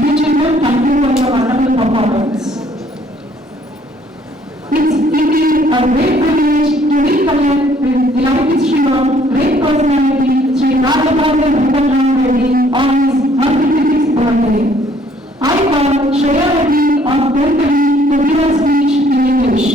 Dear children, thank you for your wonderful performance. It is a great privilege to reconnect with the life history of great personality Sri Rajagopal Venkatram Reddy on his 156th birthday. I call Shreya Reddy of Delhi to give a speech in English.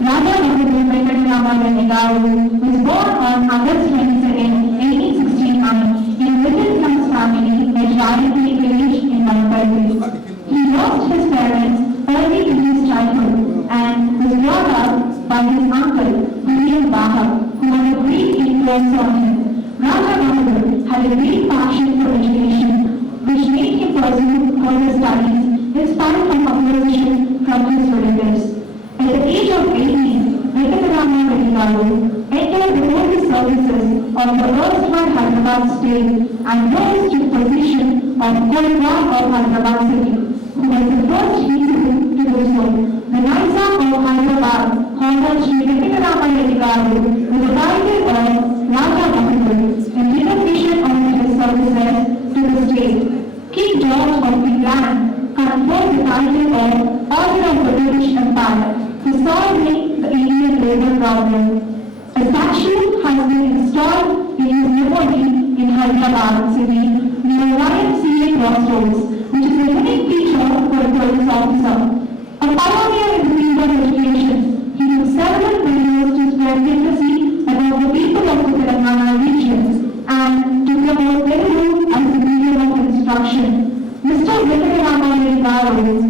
Rajagopal Venkatram Reddy was born on August 22, 1869 in middle class family at Rajagopal village in Mumbai. He lost his parents early in his childhood and was brought up by his uncle William Baha, who had a great influence on him. Rajagopal had a great passion for education, which made him pursue further studies in spite of opposition from his relatives. At the age of 18, Venkatram Reddy entered the holy services of the erstwhile Hyderabad state and rose to the position of Governor of Hyderabad city, who was the first Hindu to do so. The Nizam of Hyderabad honored Sri Venkatram Reddy with the title of Rajagopal in recognition of his services to the state. King George of England conferred the title of Order of the British Empire to solve the Indian labor problem. A statue has been installed in his memory in Hyderabad city near YMCA Crossroads, which is a unique feature for a police officer. A pioneer in the field of education, he took several videos to spread literacy about the people of the Telangana region and to promote Telugu as the medium of instruction. Mr. Venkatram Reddy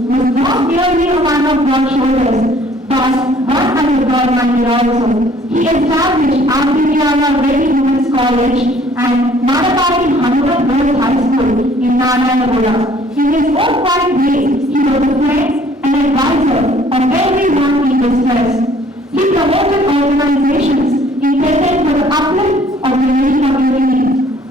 was not merely a man of broad shoulders, but one under God-minded also. He established Abhivyala Reddy Women's College and Madapati Hanuman Girls High School in Narayanaguda. In his own quiet way, he was a friend and advisor of everyone in distress. He promoted organizations intended for the uplift of the Reddy community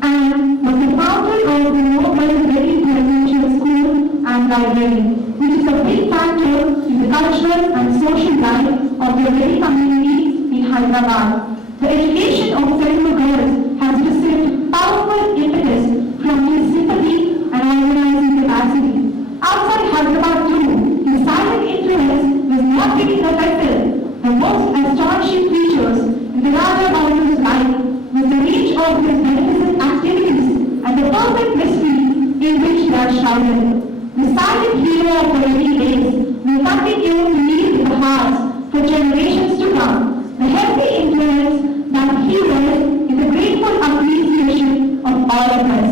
and was the founder of the local Reddy Residential School and Library, which is a big factor in the cultural and social life of the Reddy community in Hyderabad. The education of Telugu girls has received powerful impetus from his sympathy and organizing capacity. Outside Hyderabad too, his silent influence was not getting affected. The most astonishing features in the Rajagopal's life was the reach of his beneficent activities and the perfect mystery in which they are shrouded. The silent hero of the Reddy days will continue to lead in the hearts for generations to come. The healthy influence that he was in the grateful appreciation of all of us.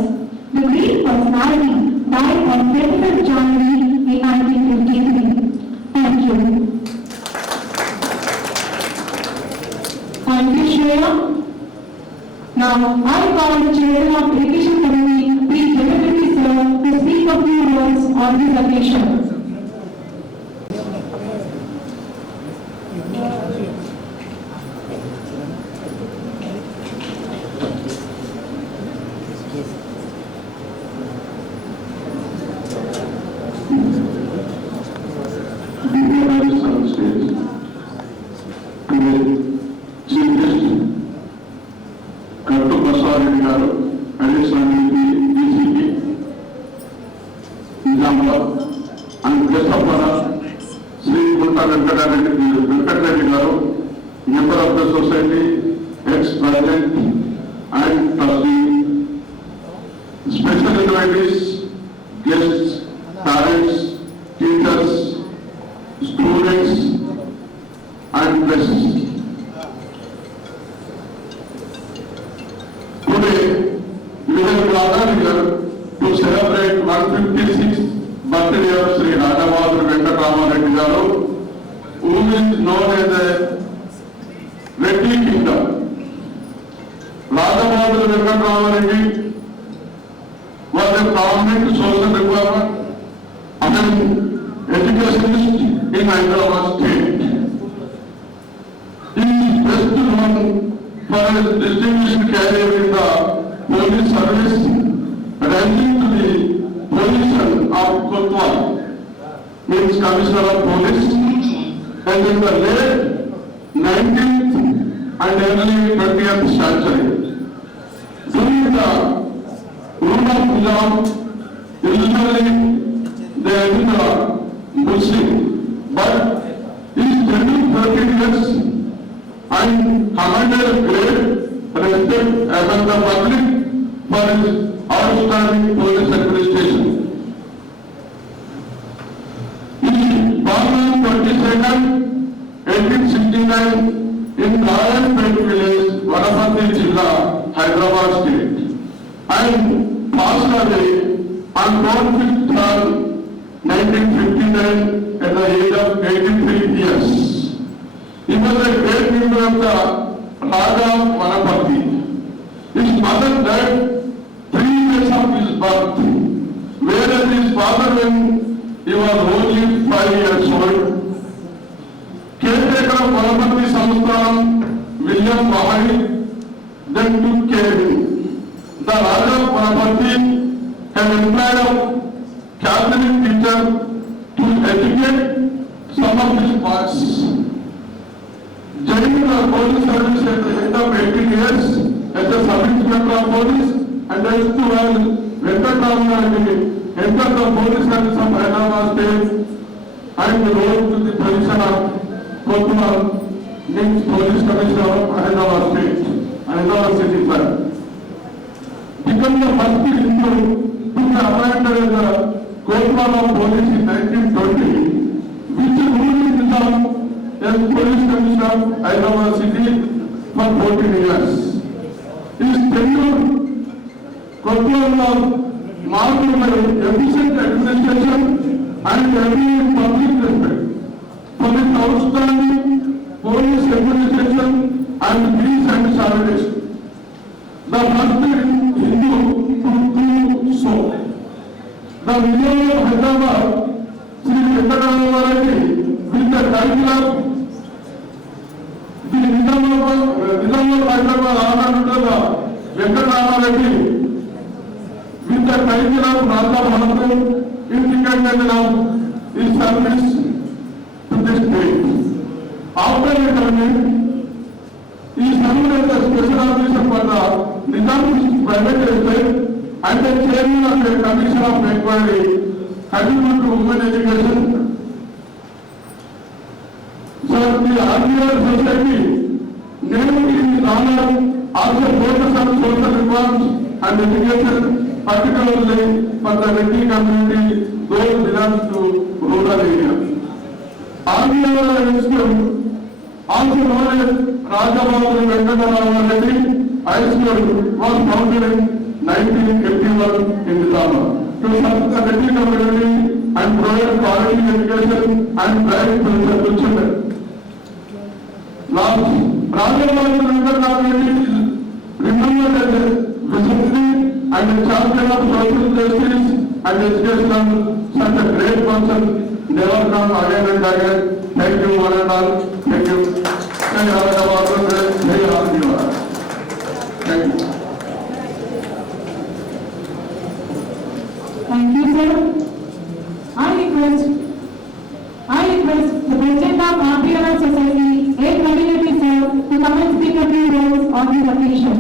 The great personality died on 25th January in 1953. Thank you. Thank you, Shreya. Now, I call the Chairman of Education Committee, please deliberately sir, to speak a few words on this occasion. Member of the society, ex-president and trustee, special invitees, guests, parents, teachers, students and press. Today, we have gathered here to celebrate 156th birthday of Sri Rajagopal Venkatram Reddy garu, who is known as the Reddy Kingdom. Rajagopal Venkatram Reddy was a prominent social reformer and educationist in Hyderabad state. He is best known for his distinguished career in the police service, rising to the position of Kotwal, means Commissioner of Police, and in the late 19th and early 20th century. During the rule of Nizam, usually they were Muslim, but he studied 13 years and commanded great respect among the public for his outstanding police administration. He was born on 22nd, 1869 in Narayanpet village, Vanapati Jilla, Hyderabad state, and passed away on 25th 1959 at the age of 83 years. He was a great member of the Raja of Vanapati. His mother died 3 years of his birth, whereas his father, when he was only 5 years old, caretaker of Vanapati Samsthanam, William Mahari, then took care of him. The Raja of Vanapati had employed a Catholic teacher to educate some of his boys. Joining the police service at the age of 18 years as a sub-inspector of police, and as to well Venkatraman entered the police service of Hyderabad state and rose to the position of Kotmal, means police commissioner of Hyderabad state, Hyderabad city. Become the first Hindu to be appointed as the Kotmal of police in 1920, which ruled Nizam as police commissioner of Hyderabad city for 14 years. His tenure Kotmal was marked by efficient administration and every public respect for his outstanding police administration and peace and sanitation. The first Hindu to do so. The Vijay of Hyderabad, Sri Venkatraman with the title of the Nizam of Hyderabad Ananda Venkatraman with the title of Raja Bharat in recognition of his service to this state. After retirement, he served as the special officer for the Nizam private estate and the chairman of the Commission of Inquiry Commitment to Women Education. So the RBR Society named in his honor also focus on social reforms and education, particularly for the Reddy community, those belongs to rural area. RBR Institute, also known as Rajabhadur Venkatraman Reddy High School, was founded in 1981 in Nizamabad to serve the Reddy community and provide quality education and private future to children. Last, Rajabhadur Venkatraman Reddy is remembered as a visionary and a champion of social justice and education, such a great person, never come again and again. Thank you one and all. Thank you. Thank you. Thank you, sir. I request the President of RBR Society, A. Ravi sir, to come and speak a few words on this occasion.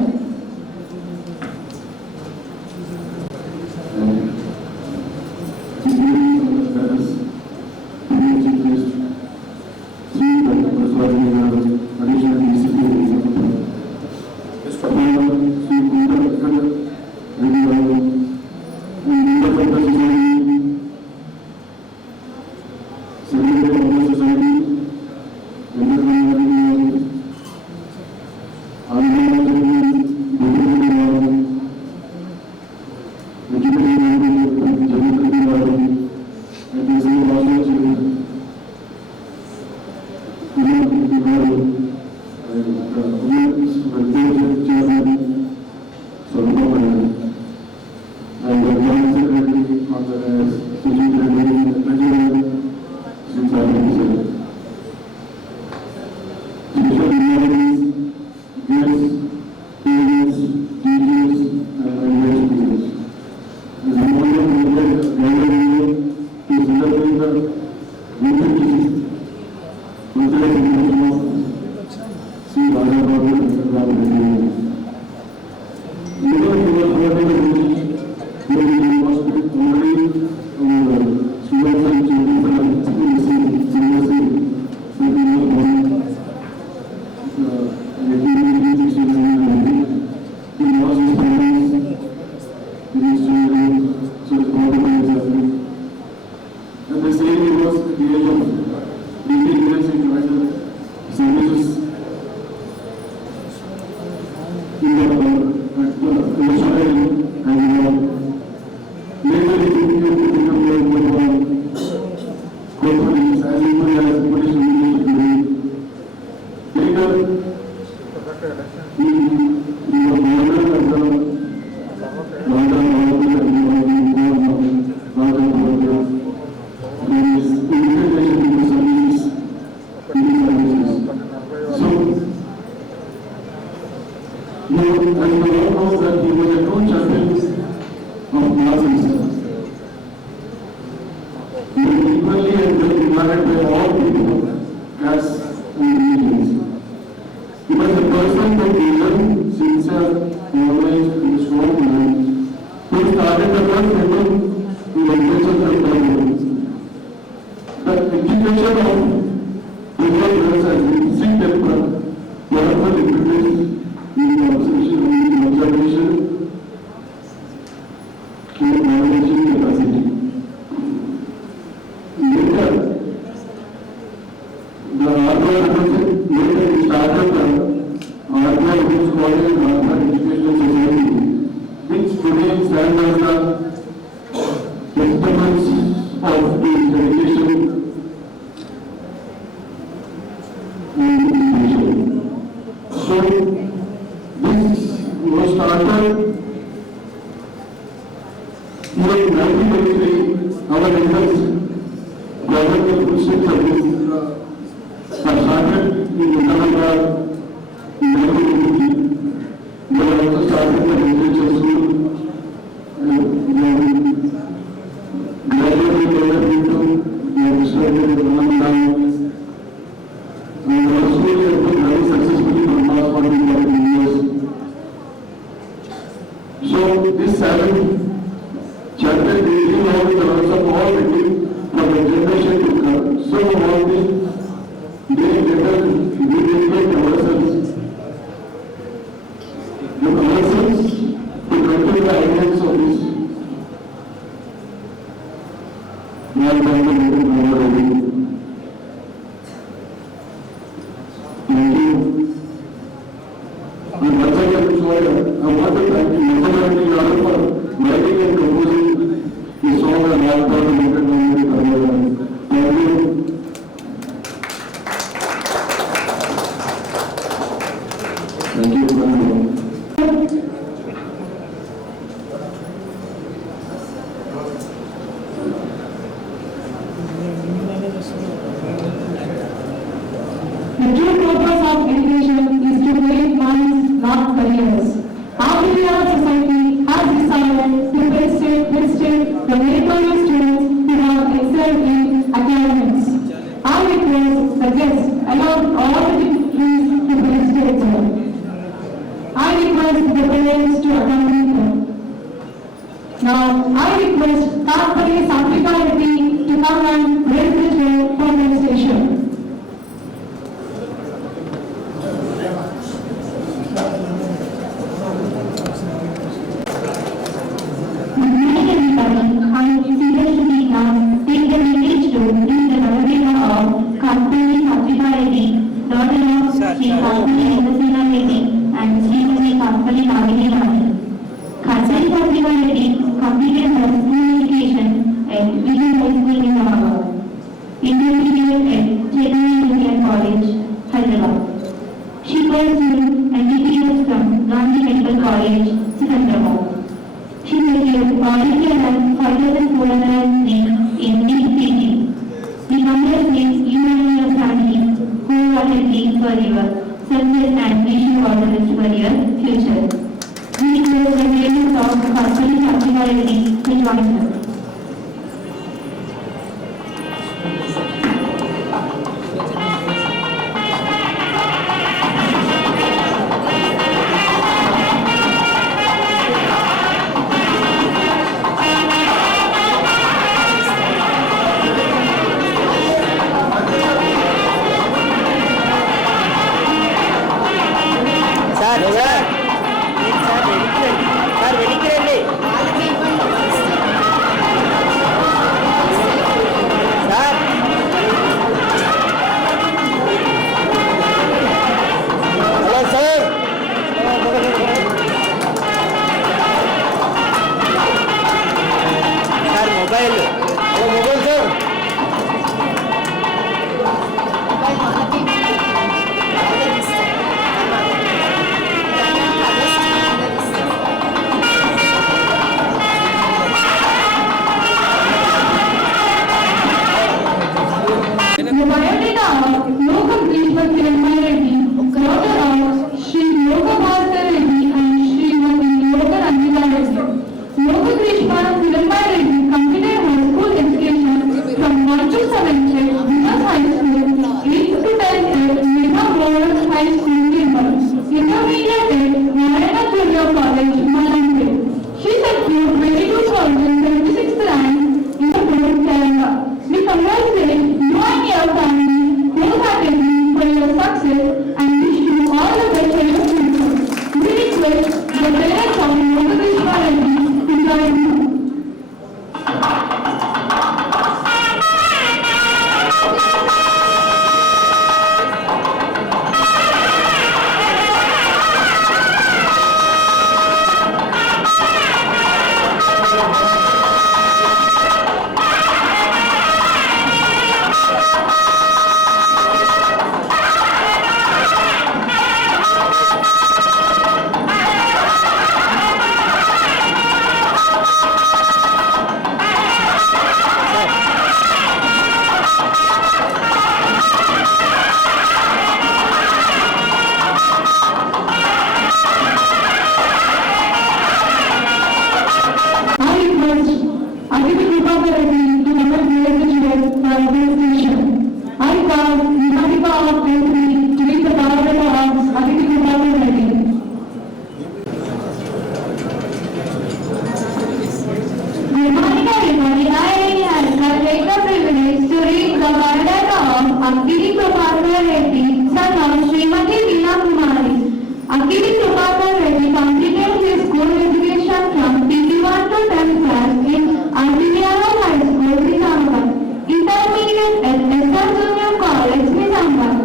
Akili Prabhakar Reddy completed his school education from PP1 to 10th class in Artiniano High School, Nizamabad. Intermediate at SR Junior College, Nizamabad.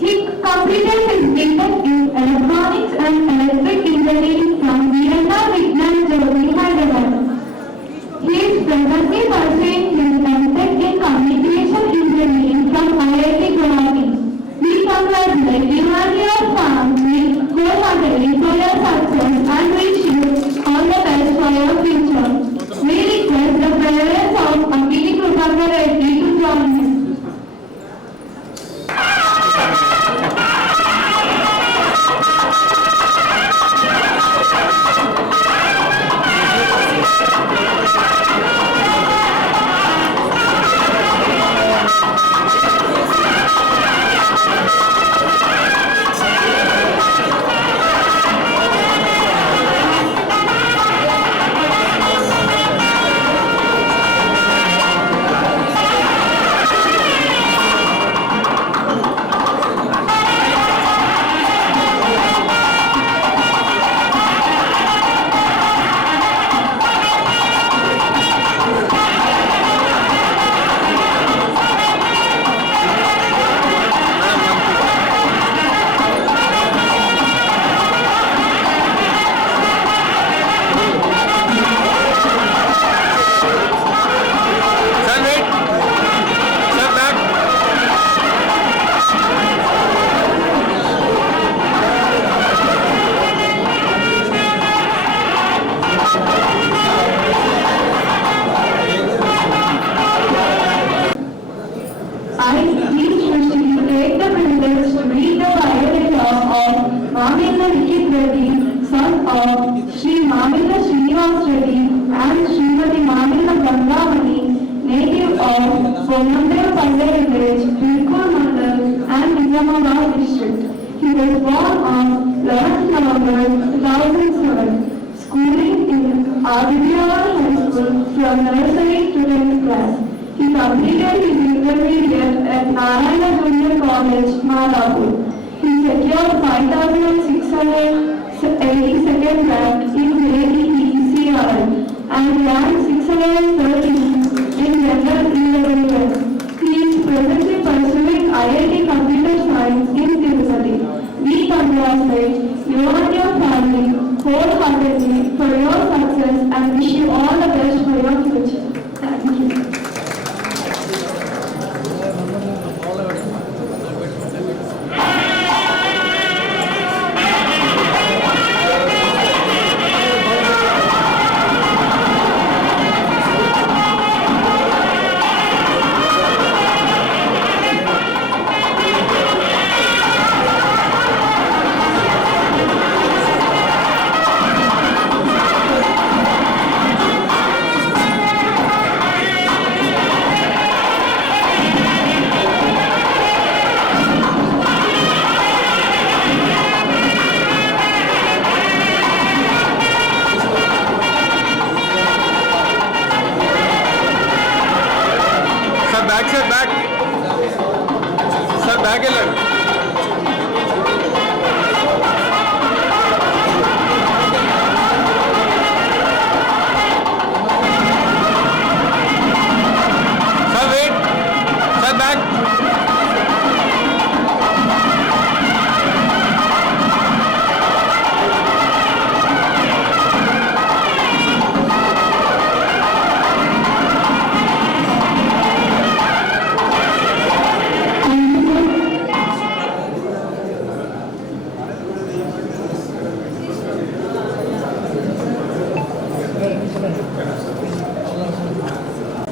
He completed his B.Tech in Electronics and Electric Engineering from Virendra Vignan Jyoti, Hyderabad. He is presently pursuing his M.Tech in Communication Engineering from IIT Guwahati. We congratulate you and your family wholeheartedly for your success and wish you all the best for your future. We request the parents of Akili Prabhakar Reddy to join us. I take the privilege to read the biography of Mamilla Likith Reddy, son of Sri Mamilla Srinivas Reddy and Srimati Mamilla Gangavati, native of Ponandepalli village, Virkur Mandal and Nizamabad district. He was born on 11th November 2007, schooling in Adityavar High School from nursery to 10th class. He completed his intermediate at Narayana Junior College, Madhapur. He secured 5,682nd rank in JEE-CRL and ranked 613 in General E-Level. He is presently pursuing IIT Computer Science in Tirupati. We congratulate you and your family wholeheartedly for your success and wish you all the best for your future. Thank you.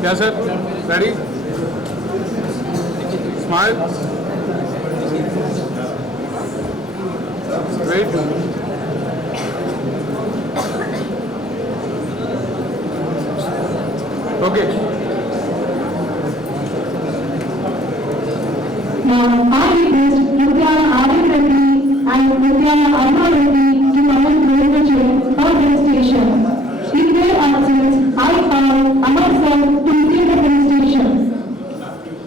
Yeah, sir. Ready? Smile. Wait. Okay. Now, I request Nithyana Aryan Reddy and Nithyana Arma Reddy to come and raise the chair for registration. In their absence, I call Amar Sir to receive the registration.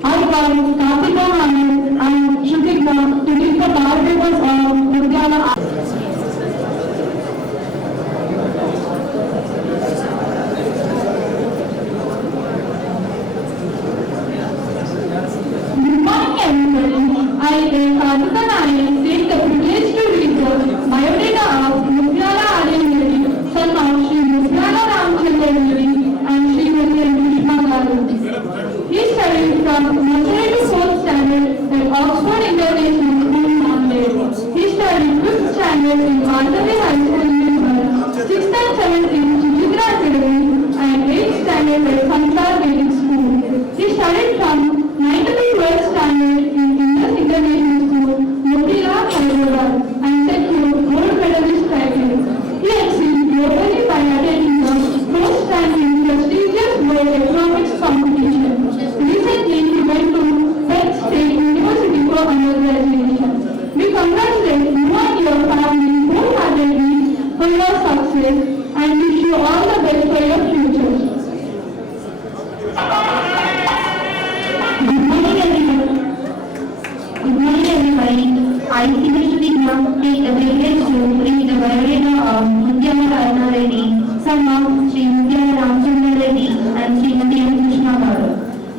I call Kartika Anand and Shrutigna to take the power papers of Nithyana Aryan. success and wish you all the best for your future. Good morning everyone. Good morning everybody. I, Srishti Vidya, take the privilege to read the biodata of Mutyala Aruna Reddy, son of Sri Mutyala Ramchandra Reddy and Srimati M. Krishna Garu.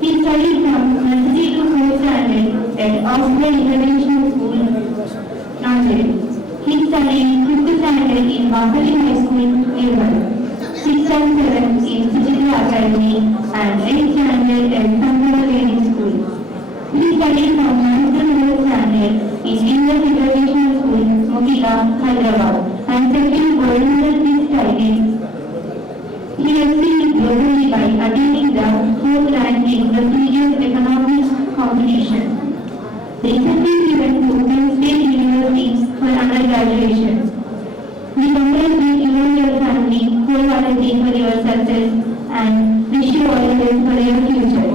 He studied from nursery to 4th standard at Osprey International School, Nanded. He studied 5th standard in Bakali High School, Irvan, 6th and 7th in Suchitra Academy and 8th standard at Sangala Training School. He studied from 9th to 12th standard in Indian International School, Mokila, Hyderabad and second gold medal is title. He received globally by attaining the 4th rank in prestigious economics competition. Recently he went to Penn State University for undergraduation. We congratulate you and your family wholeheartedly for your success and wish you all the best for your future.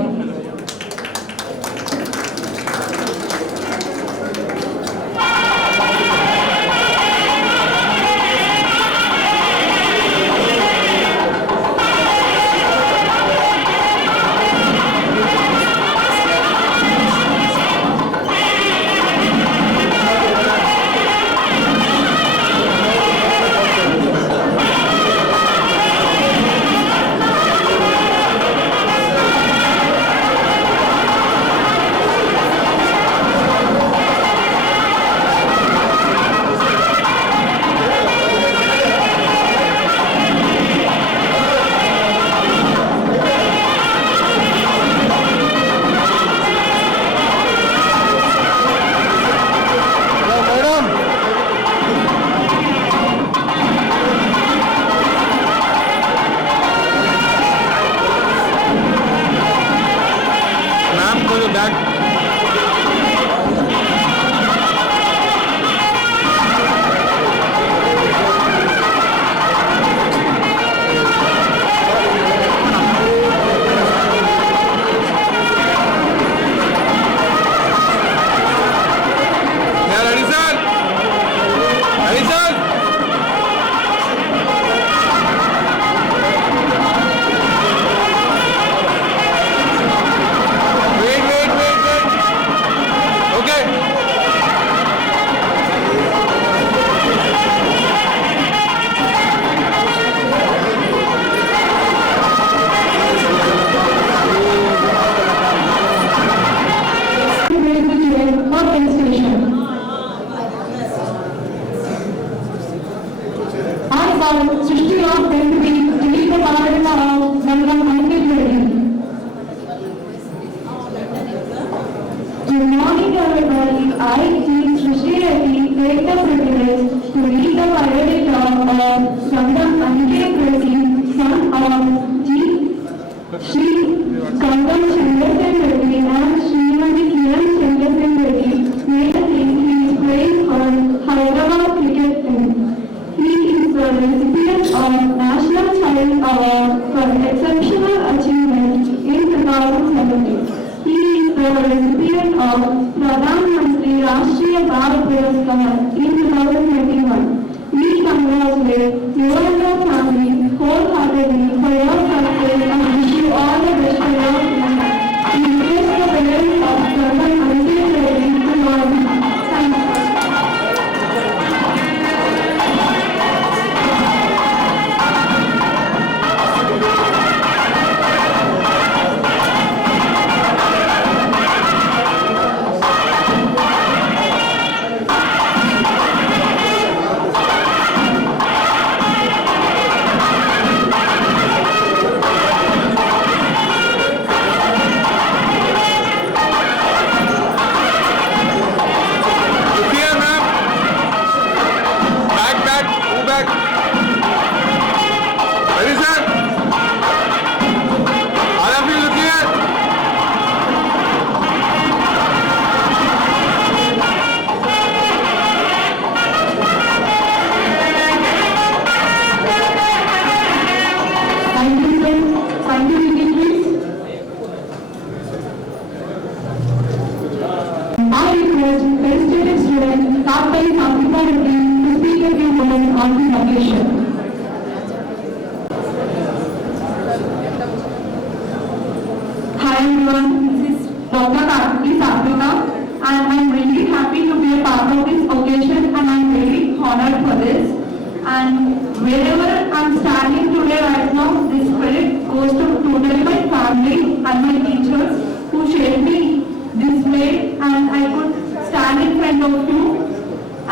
Good morning everybody. I, Srishti Reddy, take the privilege to read the biodata of Gangam Anike Presi, son of Sri Gangam Chandrasen Reddy and Srimati Kiran Chandrasen Reddy. May the king is praised for Hyderabad cricket team. He is the recipient of National Child Award for Exceptional Achievement in 2017. He is the recipient of Pradhan Mantri Rashtriya Bal Puraskar in 2021. We congratulate you and your family wholeheartedly for your success and wish you all the best for your future. We request the parents of Gangam Anike Reddy to join us. Thank you.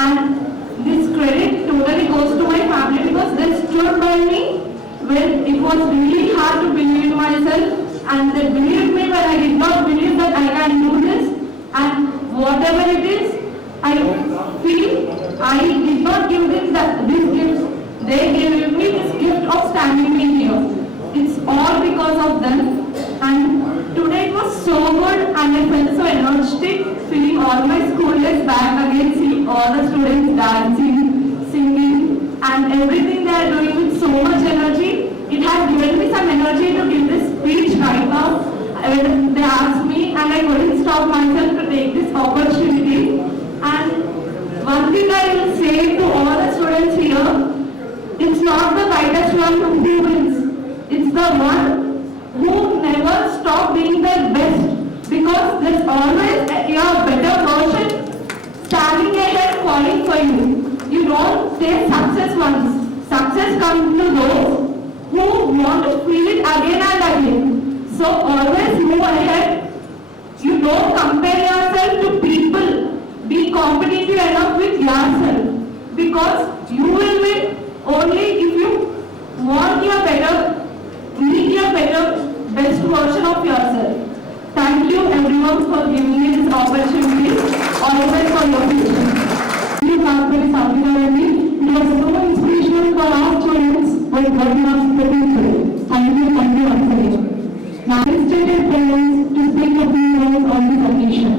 And this credit totally goes to my family because they stood by me when it was really hard to believe in myself, and they believed me when I did not believe that I can do this. And whatever it is, I feel I did not give this gift. They gave me this gift of standing in here. It's all because of them. And today it was so good, and I felt so energetic, feeling all my school days back again, seeing all the students dancing, singing, and everything they are doing with so much energy. It has given me some energy to give this speech right now. When they asked me, and I couldn't stop myself to take this opportunity. And one thing I will say to all the students here, it's not the brightest one who wins. It's the one who never stop being their best, because there's always a better version standing ahead calling for you. You don't taste success once. Success comes to those who want to feel it again and again. So always move ahead. You don't compare yourself to people. Be competitive enough with yourself, because you will win only if you want your better, meet your better, best version of yourself. Thank you everyone for giving me this opportunity. All the best for your future. It was so inspirational for our students with what you are speaking today. Thank you once again. Now let's take a presence to speak a few words on this occasion.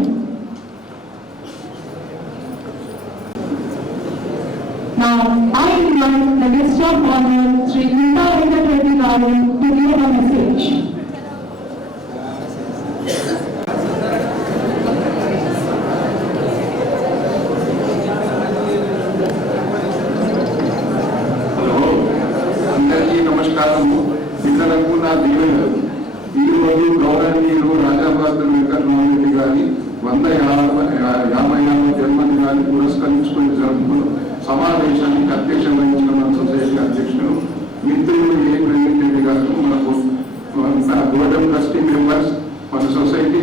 Now, I invite the guest of honor, Sri Nita Venkatreddy Garu, to give a message. Hello, అందరికీ నమస్కారము. పిల్లలకు నా దీవెనలు. ఈ రోజు గౌరవనీయులు రాజాబాద్ వెంకటరామరెడ్డి గారి 150వ జన్మదినాన్ని పురస్కరించుకుని జరుపుకున్న సమావేశానికి అధ్యక్షత వహించిన మన సొసైటీ అధ్యక్షులు మిత్రులు ఏ ప్రవీణ్ రెడ్డి గారు, మనకు బోర్డ్ ఆఫ్ ట్రస్టీ మెంబర్స్, మన సొసైటీ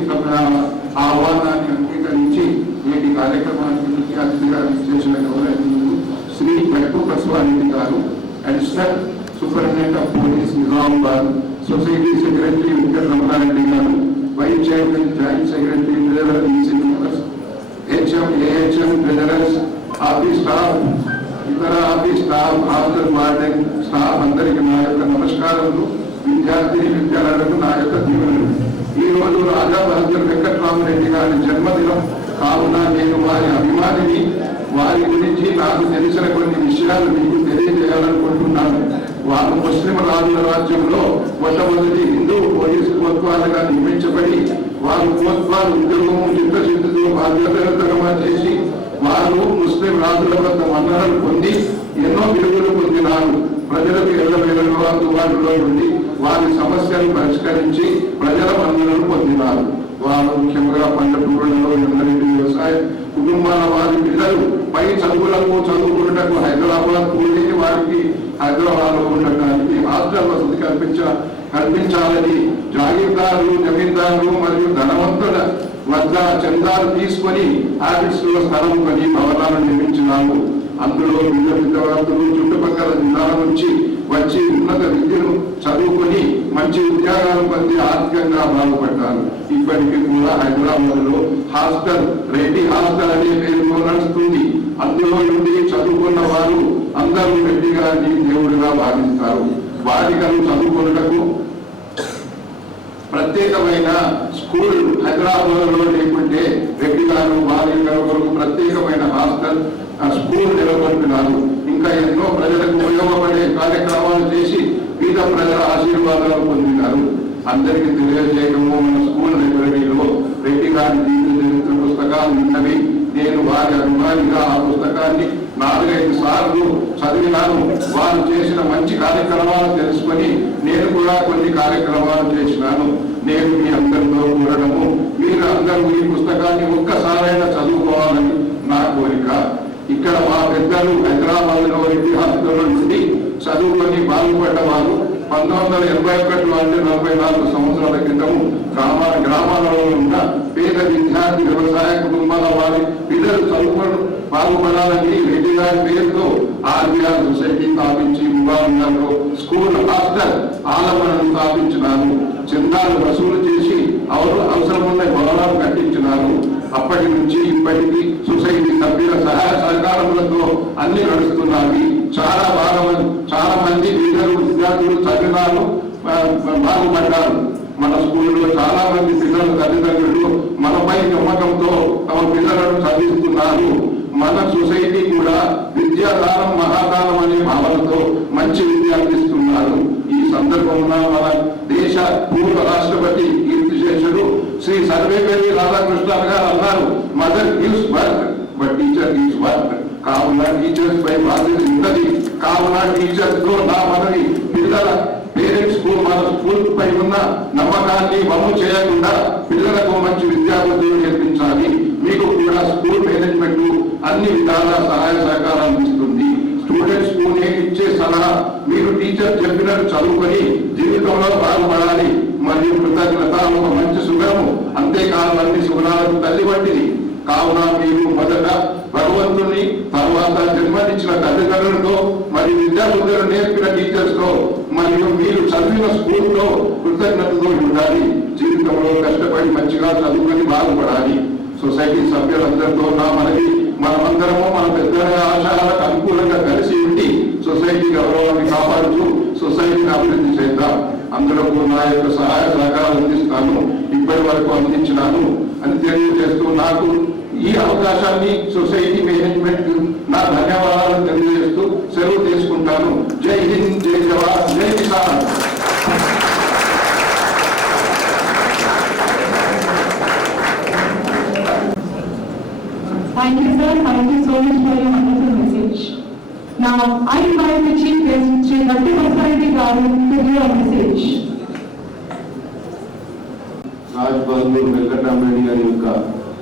ఆహ్వానాన్ని అంగీకరించి నేటి కార్యక్రమానికి ముఖ్య అతిథిగా చేసిన గౌరవనీయులు శ్రీ గట్టు బసవారెడ్డి గారు, additional superintendent of police Nizamabad, society secretary Venkataramanareddy గారు, vice chairman, joint secretary, members, HM, AHM, treasurers, office staff, ఇతర office staff, hostel warden staff అందరికీ నా యొక్క నమస్కారాలు. విద్యార్థులకు నా యొక్క దీవెనలు. ఈ రోజు రాజాబాద్ వెంకటరామరెడ్డి గారి జన్మదినం కావున నేను వారి అభిమానిని. వారి గురించి నాకు తెలిసిన కొన్ని విషయాలు మీకు తెలియజేయాలనుకుంటున్నాను. వారు ముస్లిం రాజుల రాజ్యంలో మొట్టమొదటి హిందూ పోలీసు కోత్వాలుగా నియమించబడి వారు కోత్వాలు ఉద్యోగము చిత్తశుద్ధితో బాధ్యతగా చేసి వారు ముస్లిం రాజుల వద్ద మన్ననలు పొంది ఎన్నో విలువలు పొందినారు. ప్రజలకు ఎల్లవేళలో అందుబాటులో ఉండి వారి సమస్యలు పరిష్కరించి ప్రజల మన్ననలు పొందినారు. వారు ముఖ్యంగా పల్లెటూరులలో ఎందరెడ్డి వ్యవసాయ కుటుంబాల వారి పిల్లలు పై చదువులకు చదువుకున్నటకు హైదరాబాద్ పోయి వారికి హైదరాబాద్ ఉండటానికి హాస్టల్ వసతి కల్పించాలని జాగీర్దారులు, జమీందారులు మరియు ధనవంతుల వద్ద చందాలు తీసుకొని ఆఫీస్ లో స్థలం కొని భవనాలు నిర్మించినాము. అందులో విద్యార్థులు చుట్టుపక్కల జిల్లాల నుంచి వచ్చి ఉన్నత విద్యను చదువుకొని మంచి ఉద్యోగాలు పొంది ఆర్థికంగా బాగుపడ్డారు. ఇప్పటికీ కూడా హైదరాబాద్ లో హాస్టల్, రెడ్డి హాస్టల్ అనే పేరుతో నడుస్తుంది. అందులో నుండి చదువుకున్న వారు అందరూ రెడ్డి గారిని దేవుడిగా భావిస్తారు. బాలికలు చదువుకున్నటకు ప్రత్యేకమైన స్కూల్ హైదరాబాద్ లో లేకుంటే రెడ్డి గారు బాలికల వరకు ప్రత్యేకమైన హాస్టల్ స్కూల్ నెలకొల్పినారు. ఇంకా ఎన్నో ప్రజలకు ఉపయోగపడే కార్యక్రమాలు చేసి పేద ప్రజల ఆశీర్వాదాలు పొందినారు. అందరికీ తెలియజేయడము, మన స్కూల్ లైబ్రరీలో రెడ్డి గారి జీవిత చరిత్ర పుస్తకాలు ఉన్నవి. నేను వారి అభిమానిగా ఆ పుస్తకాన్ని 4-5 సార్లు చదివినాను. వారు చేసిన మంచి కార్యక్రమాలు తెలుసుకొని నేను కూడా కొన్ని కార్యక్రమాలు చేసినాను. నేను మీ అందరితో కోరడము, మీరు అందరూ ఈ పుస్తకాన్ని ఒక్కసారైనా చదువుకోవాలని నా కోరిక. ఇక్కడ మా పెద్దలు హైదరాబాద్ లో రెడ్డి హాస్టల్ నుండి చదువుకొని బాగుపడ్డ వారు 1981 అంటే 44 సంవత్సరాల క్రితం గ్రామాలలో ఉన్న పేద విద్యార్థి వ్యవసాయ కుటుంబాల వారి పిల్లలు చదువుకోవడం బాగుపడాలని రెడ్డి గారి పేరుతో ఆర్బీఆర్ సొసైటీ స్థాపించి విభాగంలో స్కూల్ హాస్టల్ ఆలమలను స్థాపించినారు. చందాలు వసూలు చేసి అవసరం ఉన్న భవనాలు కట్టించినారు. అప్పటి నుంచి ఇప్పటికీ సొసైటీ సభ్యుల సహాయ సహకారములతో అన్ని నడుస్తున్నాయి. చాలా మంది విద్యార్థులు చదివినారు, బాగుపడ్డారు. మన స్కూల్లో చాలా మంది పిల్లల తల్లిదండ్రులు మనపై నమ్మకంతో తమ పిల్లలను చదివిస్తున్నారు. మన సొసైటీ కూడా విద్యాదానం మహాదానం అనే భావనతో మంచి విద్య అందిస్తున్నారు. ఈ సందర్భంలో మన దేశ పూర్వ రాష్ట్రపతి కీర్తిశేషుడు శ్రీ సర్వేపల్లి రాధాకృష్ణ గారు అన్నారు, mother gives birth but teacher gives work. కావున టీచర్స్ పై బాధ్యత ఉన్నది. కావున టీచర్స్ తో నా మనవి పిల్లల పేరెంట్స్ కు మన స్కూల్ పై ఉన్న నమ్మకాన్ని వమ్ము చేయకుండా పిల్లలకు మంచి విద్యాబుద్ధులు నేర్పించాలి. మీకు కూడా స్కూల్ మేనేజ్మెంట్ అన్ని విధాల సహాయ సహకారాలు ఇస్తుంది. స్టూడెంట్స్ కు నేను ఇచ్చే సలహా, మీరు టీచర్ చెప్పినట్టు చదువుకొని జీవితంలో బాగుపడాలి. మరియు కృతజ్ఞత ఒక మంచి సుఖము, అంతేకాదు అన్ని సుఖాలకు తల్లి వంటిది. కావున మీరు మొదట భగవంతుని, తర్వాత జన్మనిచ్చిన తల్లిదండ్రులతో మరియు విద్యాబుద్ధులు నేర్పిన టీచర్స్ తో మరియు మీరు చదివిన స్కూల్లో కృతజ్ఞతతో ఉండాలి. జీవితంలో కష్టపడి మంచిగా చదువుకొని బాగుపడాలి. సొసైటీ సభ్యులందరితో నా మనవి, మనమందరము మన పెద్దల ఆశయాలకు అనుకూలంగా కలిసి ఉండి సొసైటీ గౌరవాన్ని కాపాడుతూ సొసైటీని అభివృద్ధి చేద్దాం. అందరూ నా యొక్క సహాయ సహకారాలు అందిస్తాను, ఇప్పటి వరకు అందించినాను అని తెలియజేస్తూ నాకు ఈ అవకాశాన్ని సొసైటీ మేనేజ్మెంట్ నా ధన్యవాదాలు తెలియజేస్తూ సెలవు తీసుకుంటాను. జై హింద్, జై జవాన్, జై Kisan. Thank you, sir. Thank you so much for your wonderful message. Now, I invite the Chief Guest, Sri Bhakti Vasareddy Garu, to give a message. Raj బహదూర్ వెంకటరామరెడ్డి గారి యొక్క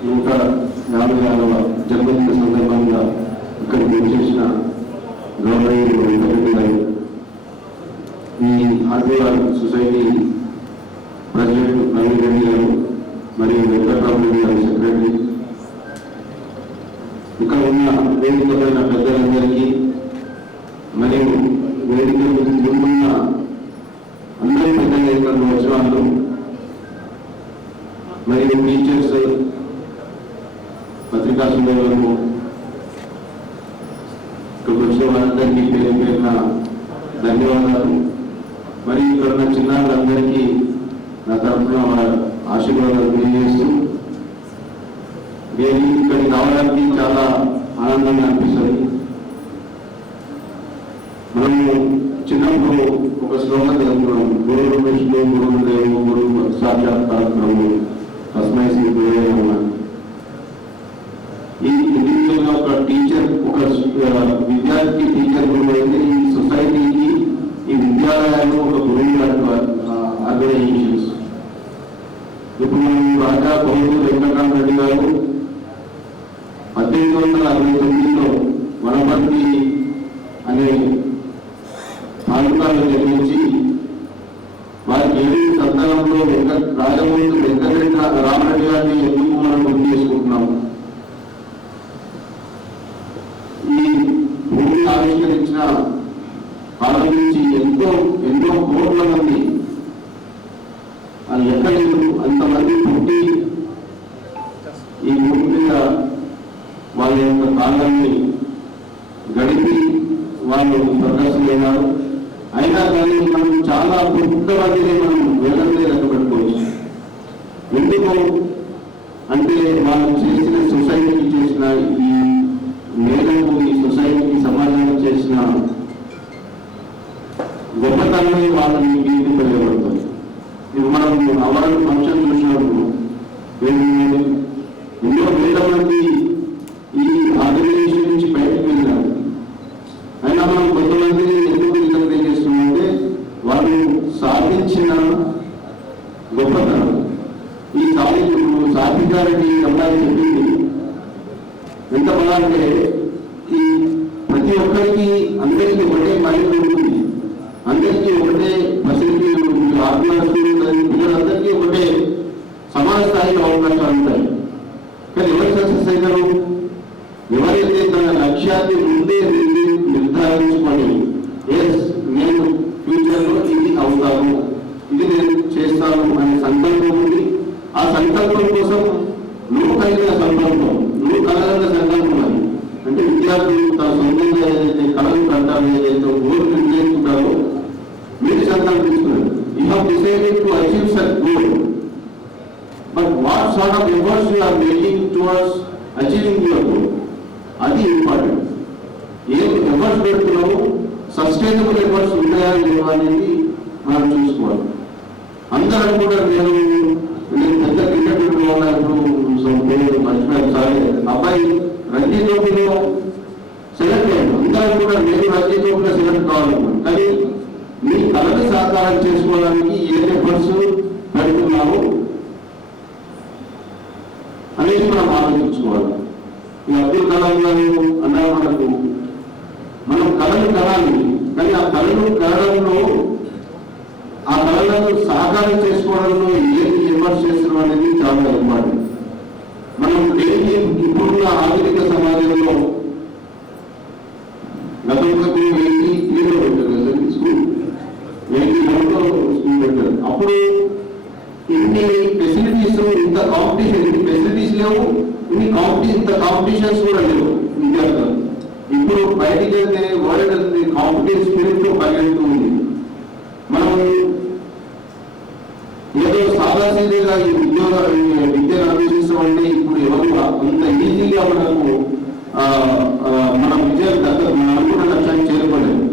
156వ జన్మదిన సందర్భంగా ఇక్కడికి వచ్చేసిన గౌరవనీయులు వెంకటరెడ్డి గారు, ఈ ఆర్బీఆర్ సొసైటీ ప్రెసిడెంట్ నవీన్ రెడ్డి గారు మరియు వెంకటరామరెడ్డి గారు సెక్రటరీ, ఇక్కడ ఉన్న వేదికపైన పెద్దలందరికీ మరియు వేదిక ముందున్న అందరి పెద్దలు ఇక్కడ వచ్చిన వాళ్ళు మరియు టీచర్స్, పత్రికా సోదరులకు, ఇక్కడికి వచ్చిన వాళ్ళందరికీ పేరు పేరున ధన్యవాదాలు. మరియు ఇక్కడ ఉన్న చిన్నారులందరికీ నా తరఫున ఆశీర్వాదాలు తెలియజేస్తూ, నేను ఇక్కడికి రావడానికి చాలా ఆనందంగా అనిపిస్తుంది. మనము చిన్నప్పుడు ఒక శ్లోకం చదువుతున్నాం, గురువు విష్ణు గురువు దేవు గురువు సాక్షాత్కార బ్రహ్మ తస్మై శ్రీ గురువే నమః. ఈ ఇండివిజువల్ ఒక టీచర్, ఒక విద్యార్థికి టీచర్ గురువు అయితే ఈ సొసైటీకి, ఈ విద్యాలయాలు ఒక గురువు ఆర్గనైజేషన్స్. ఇప్పుడు మనం రాజా బహదూర్ వెంకటరామరెడ్డి గారు 1869లో వనపర్తి అనే తాలూకాలో జన్మించి వారికి 7 సంతానంలో రాజమూర్తి వెంకటరెడ్డి రామరెడ్డి గారిని ఎందుకు మనం గుర్తు చేసుకుంటున్నాము. ఈ భూమిని ఆవిష్కరించిన కాలం నుంచి ఎన్నో కోట్ల మంది ఎక్కడ అంతమంది పుట్టి ఈ భూమి మీద వాళ్ళ యొక్క కాలాన్ని గడిపి వాళ్ళు ప్రకాశమైనారు. అయినా కానీ మనం చాలా పుట్టవన్నీ మనం వేలనే లెక్కపెట్టుకోవచ్చు. ఎందుకు అంటే వాళ్ళు చేసిన సొసైటీకి చేసిన ఈ మేరకు, ఈ సొసైటీకి సమాజానికి చేసిన గొప్పతనాన్ని వాళ్ళని ఉపయోగపడుతుంది. ఇప్పుడు మనం అవార్డు ఫంక్షన్ చూసినప్పుడు ఎన్నో వేల మంది ఈ ఆర్గనైజేషన్ నుంచి బయటకు వెళ్ళారు. అయినా మనం కొంతమందిని ఎందుకు రికగ్నైజ్ చేస్తున్నామంటే వాళ్ళు సాధించిన గొప్పతనం. ఈ సాధికారికి అమ్మాయి చెప్పింది ఎంత బాగా, ఈ ప్రతి ఒక్కరికి అందరికీ ఒకటే మైండ్ ఉంటుంది, అందరికీ ఒకటే సక్సెస్ అవుతారు? ఎవరైతే తన లక్ష్యాన్ని ముందే నిర్ధారించుకొని ఎస్ నేను ఫ్యూచర్లో ఇది అవుతాను, ఇది నేను చేస్తాను అనే సంకల్పం ఉంది. ఆ సంకల్పం కోసం నువ్వు కలిగిన సంకల్పం, నువ్వు కలగల సంకల్పం అది. అంటే విద్యార్థులు తన సొంతంగా ఏదైతే కళలు కంటారో, ఏదైతే గోల్ నిర్ణయించుకుంటారో మీరు సంకల్పించుకున్నారు. You have decided to achieve such goal. But what sort of efforts you are making towards achieving your goal, అది ఇంపార్టెంట్. ఏం ఎఫర్ట్స్ పెడుతున్నాము, సస్టైనబుల్ ఎఫర్ట్స్ ఉంటాయా లేవా అనేది మనం చూసుకోవాలి. అందరూ అనుకుంటారు నేను పెద్ద క్రికెటర్లో ఉన్నప్పుడు మర్చిపోయాను సారీ అబ్బాయి రంజీ ట్రోఫీలో సెలెక్ట్ అయ్యాను. అందరూ కూడా నేను రంజీ ట్రోఫీలో సెలెక్ట్ కావాలనుకున్నాను. కానీ మీ కళను సాకారం చేసుకోవడానికి ఏ ఎఫర్ట్స్ పెడుతున్నాము అనేది మనం ఆలోచించుకోవాలి. ఈ అబ్దుల్ కలాం గారు అన్నారు మనం కళను కనాలి, కానీ ఆ కళను కనడంలో ఆ కళలను సాకారం చేసుకోవడంలో ఏది ఎఫర్ట్స్ చేస్తున్నాం అనేది చాలా ఇంపార్టెంట్. మనం డైలీ ఇప్పుడున్న ఆధునిక సమాజంలో గతంలో 83లో పెట్టారు స్కూల్, 81లో స్కూల్ పెట్టారు. అప్పుడు ఇన్ని ఫెసిలిటీస్, ఇంత కాంపిటీషన్, ఇన్ని ఫెసిలిటీస్ లేవు, ఇంత కాంపిటీషన్స్ కూడా లేవు విద్యార్థులు. ఇప్పుడు బయటికి వెళ్తే వరల్డ్ కాంపిటేటివ్ స్పిరిట్ తో పరిగెడుతుంది. మనం ఏదో సాదాసీదీగా ఈ విద్యను అభ్యసిస్తామంటే ఇప్పుడు ఎవరు అంత ఈజీగా మనకు మన విజయం మనం అనుకున్న లక్ష్యాన్ని చేరుకోలేదు.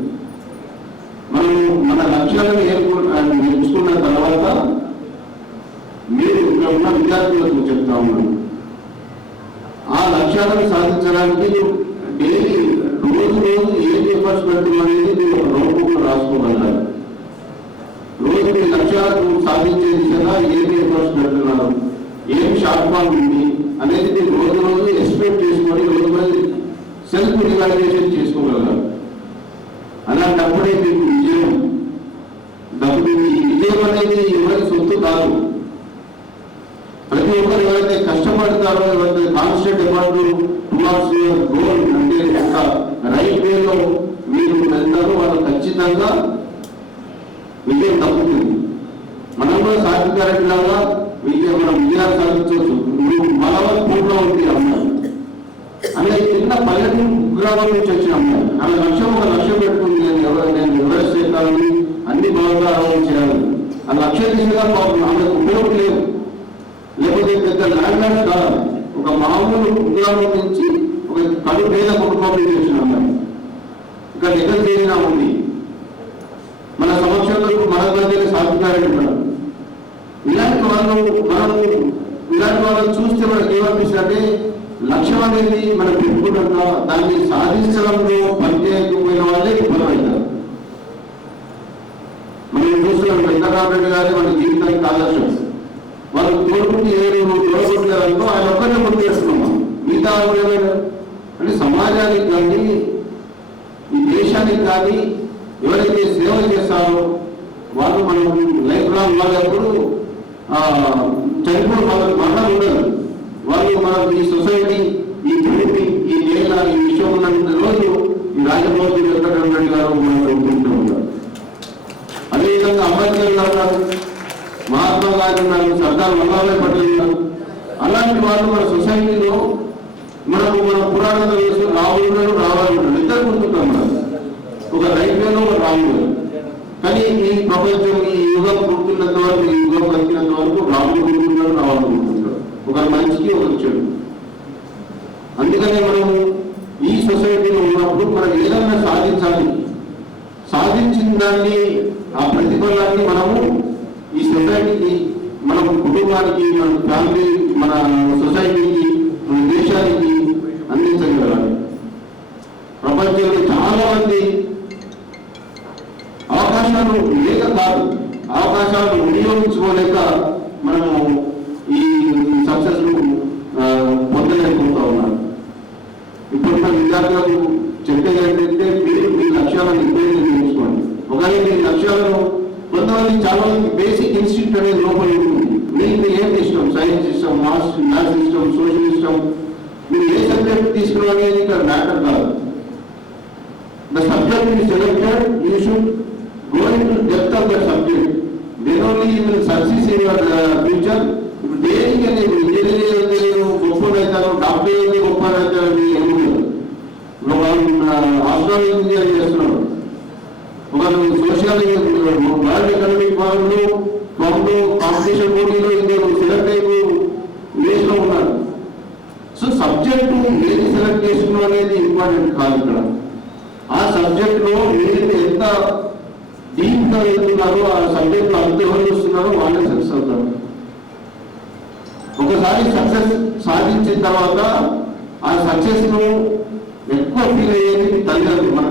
మనం మన లక్ష్యాలను నేర్చుకున్న తర్వాత మీరు ఇక్కడ ఉన్న విద్యార్థులకు చెప్తా ఉన్నాను, ఆ లక్ష్యాలను సాధించడానికి డైలీ రోజు ఏం ఎఫర్ట్స్ పెడుతున్నాం అనేది మీరు ఒక నోట్బుక్ లో రాసుకోగలగాలి. రోజు మీ లక్ష్యాలను సాధించే దిశగా ఏం ఎఫర్ట్స్ పెడుతున్నారు, ఏం షార్ట్ ఫాల్ ఉంది అనేది మీరు రోజు ఎక్స్పెక్ట్ చేసుకొని రోజు సెల్ఫ్ రివాల్యుయేషన్ చేసుకోగలగాలి. అలాంటప్పుడే మీకు విజయం దక్కుతుంది. ఈ విజయం అనేది ఎవరి సొత్తు కాదు. ప్రతి ఒక్కరు ఎవరైతే కష్టపడతారో, ఎవరైతే constant effort towards your goal అంటే ఒక రైట్ వేలో మీరు వెళ్తారో వాళ్ళు ఖచ్చితంగా విజయం తప్పుతుంది. మనం కూడా సాధికారెడ్డి లాగా మనం విజయాలు సాధించవచ్చు. నువ్వు బలవత్ పూర్ణ ఉంది అమ్మాయి అనేది చిన్న పల్లెటూరు గ్రామం నుంచి వచ్చిన అమ్మాయి. ఆమె లక్ష్యం ఒక లక్ష్యం పెట్టుకుంది, నేను ఎవరెస్ట్ ఎక్కాలని, అన్ని బాగా ఆరోగ్యం చేయాలి. ఆ లక్ష్య దిశగా ఆమెకు ఉపయోగం లేదు. లేకపోతే పెద్ద ల్యాండ్ కాదు, ఒక మామూలు గ్రామం నుంచి ఒక కడు పేద కుటుంబం నుంచి వచ్చిన అమ్మాయి ఇక్కడ నిజం చేసినా ఉంది. మన సమక్షంలో మన మధ్యలో సాధికారెడ్డి ఉన్నారు. ఇలాంటి వాళ్ళని చూస్తే మనకి ఏమనిపిస్తుందంటే లక్ష్యం అనేది మనం పెట్టుకున్నాక దాన్ని సాధించడంలో పనిచేయకపోయిన వాళ్ళే విఫలమవుతారు. మనం చూస్తున్నాం వెంకటరామరెడ్డి గారి మన జీవితానికి ఆదర్శం. వాళ్ళు తోడుకుంటే తోడుకుంటారనుకో ఆయన ఒక్కరినే ముందు చేస్తున్నాం. మిగతా ఏమైనా అంటే సమాజానికి కానీ ఈ దేశానికి కానీ ఎవరైతే సేవ చేస్తారో వాళ్ళు మనం లైఫ్ లాంగ్ వాళ్ళు ఎప్పుడు చనిపోవడం వాళ్ళకి మరణం ఉండదు. వాళ్ళు మనం ఈ సొసైటీ, ఈ భూమి, ఈ నేల, ఈ విషయం ఉన్నంత రోజు ఈ రాజమౌళి వెంకటరామరెడ్డి గారు మనం కోరుకుంటూ ఉంటారు. అదేవిధంగా అంబేద్కర్ గారు ఉన్నారు, మహాత్మా గాంధీ ఉన్నారు, సర్దార్ వల్లభాయ్ పటేల్ ఉన్నారు. అలాంటి వాళ్ళు మన సొసైటీలో మన పురాణంలో వేసిన రావులు రావాలి ఇద్దరు గుర్తుంటాం. మనం ఒక రైల్వేలో ఒక రాముడు. కానీ ఈ ప్రపంచం ఈ యుగం గుర్తున్నంత వరకు, ఈ యుగం బతికినంత వరకు రాముడు గుర్తుంటాడు, రావాలి గుర్తుంటాడు. ఒక మంచికి ఒక చెడు. అందుకనే మనం ఈ సొసైటీలో ఉన్నప్పుడు మనం ఏదైనా సాధించాలి. సాధించిన దాన్ని, ఆ ప్రతిఫలాన్ని మనము ఈ సొసైటీకి, మన కుటుంబానికి, మన ఫ్యామిలీ, మన సొసైటీకి, మన దేశానికి అందించగలగాలి. ప్రపంచంలో చాలా మంది అవకాశాలు లేక కాదు, అవకాశాలను వినియోగించుకోలేక మనము ఈ సక్సెస్ పొందలేకపోతా ఉన్నారు. ఇప్పుడున్న విద్యార్థులకు చెప్పేది ఏంటంటే మీరు మీ లక్ష్యాలను ఇప్పుడే నేర్చుకోండి. ఒకవేళ మీ లక్ష్యాలను కొంతమంది చాలా మంది బేసిక్ ఇన్స్టిట్యూట్ అనేది లోపల ఉంటుంది. మీకు ఏంటి ఇష్టం? సైన్స్ ఇష్టం, మ్యాథ్స్ ఇష్టం, సోషల్ ఇష్టం, సబ్జెక్ట్ తీసుకోవడం అనేది ఇక్కడ మ్యాటర్ కాదు. The subject is selected, you should go in to depth of the subject, then only you will success in your future. ఇప్పుడు దేనికి అనేది ఇంజనీరింగ్ గొప్ప అవుతారు, డాక్టర్ అయితే గొప్ప అవుతారని ఏమి ఆస్ట్రాలజీ ఇంజనీర్ చేస్తున్నాడు, ఒకరు సోషల్ వరల్డ్ ఎకనామిక్ ఫోరంలో కాంపిటీషన్ పోటీలో ఇద్దరు సెలెక్ట్ అయిపోయి వేస్లో ఉన్నారు. సో సబ్జెక్టు ఏది సెలెక్ట్ చేసుకున్నాం అనేది ఇంపార్టెంట్ కాదు. ఇక్కడ ఆ సబ్జెక్ట్లో ఏది ఎంత డీప్గా వెళ్తున్నారో, ఆ సబ్జెక్ట్లో అంత ఎవరు వస్తున్నారో వాళ్ళే సక్సెస్ అవుతారు. ఒకసారి సక్సెస్ సాధించిన తర్వాత ఆ సక్సెస్ ను ఎక్కువ ఫీల్ అయ్యేది తల్లిదండ్రులు. మన